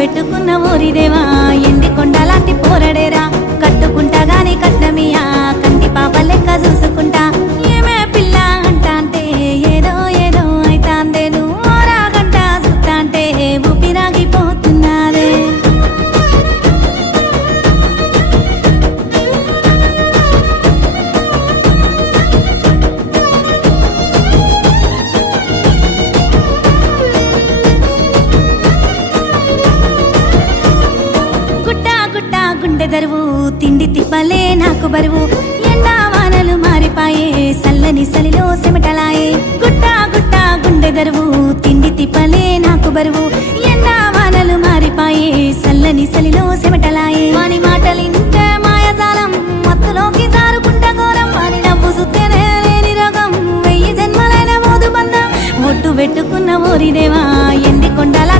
పెట్టుకున్న ఓరిదేవా ఎండి కొండలాంటి పోరడేరా కట్టుకుంటా గాని కట్నమియా కంటి పాప లెక్క చూసుకుంటా ఏమే పిల్ల అంటా అంటే ఏదో ఏదో అయితాందే నువ్వు రాగంట చూస్తా అంటే ఊపిరాగిపోతున్నాదే గుండె దరువు తిండి తిప్పలే నాకు బరువు ఎండా వానలు మారిపాయే సల్లని సలిలో సెమటలాయే గుట్టా గుట్టా గుండె దరువు తిండి తిప్పలే నాకు బరువు ఎండా వానలు మారిపాయే సల్లని సలిలో సెమటలాయే వాని మాటలింటే మాయజాలం మత్తులోకి జారుకుంట ఘోరం వాని నవ్వు సుత్తేనే లేని రోగం 1000 జన్మలైన మోదు బంధం ఒట్టు పెట్టుకున్న ఓరిదేవా ఎండి కొండలా